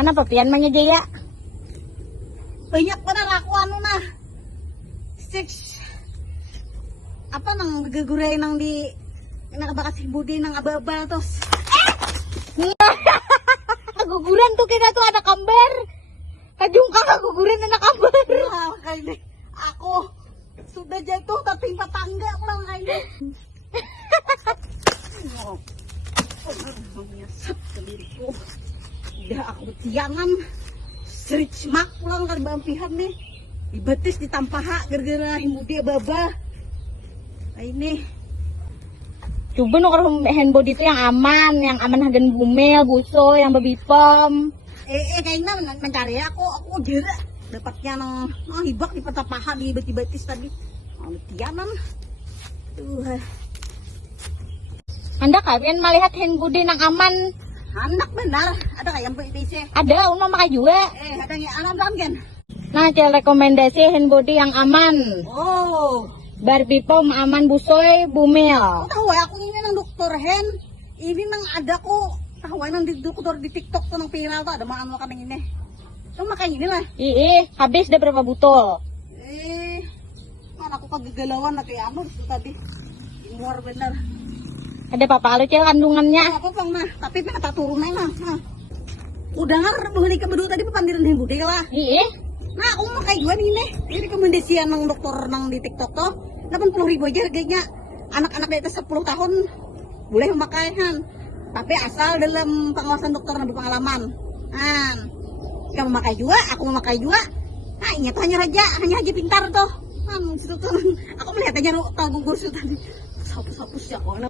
Ano pa pian man Jaya? Banyak pada aku nah. Six. Apa nang geguray nang di nakabakasih budi nang aba-aba tos. Kaguguran tuh kita tuh ada kambar. Kajungka kaguguran anak kambar. Wah, kayaknya aku sudah jatuh tertimpa tangga pulang kayaknya. Menyesat ke diriku. Udah aku tiangan serik semak pulang kali bampihan nih. Dibetis ditampaha gara-gara himudi baba. Nah, ini Coba no kalau handbody itu yang aman hagen bumel, buso, yang bebipom. kayaknya mencari aku jerak dapatnya nang hibak di petapaha di betis tadi. Tianan. Tuh. Anda kalian melihat handbody yang aman? Anak benar, ada kayak yang PC. Ada, uno makai juga. Ada yang anak kan? Nah, cel rekomendasi handbody yang aman. Oh, Barbipom aman busoy, bumel. tahu ya aku ini nang dokter Hen. Ini nang ada ko tahu ya nang di dokter di TikTok tuh nang viral tuh ada makan makan yang ini. Cuma kayak ini lah. Habis udah berapa botol? Kan aku kegegalauan lah kayak anu tadi. Luar bener. Ada apa lu cel kandungannya? Apa bang nah, tapi pengen turun nah. Udah ngar beli kedua tadi pepandiran yang bude lah. Nah, aku mau kayak gua nih. Ini rekomendasian nang dokter nang di TikTok tuh 80.000 aja harganya. Anak-anak di atas 10 tahun boleh memakai kan. Tapi asal dalam pengawasan dokter yang berpengalaman. Nah, kamu memakai juga, aku memakai juga. Nah, ingat hanya aja pintar tuh. Situ tuh aku melihat aja tahu gugur tadi. Sapus-sapus ya.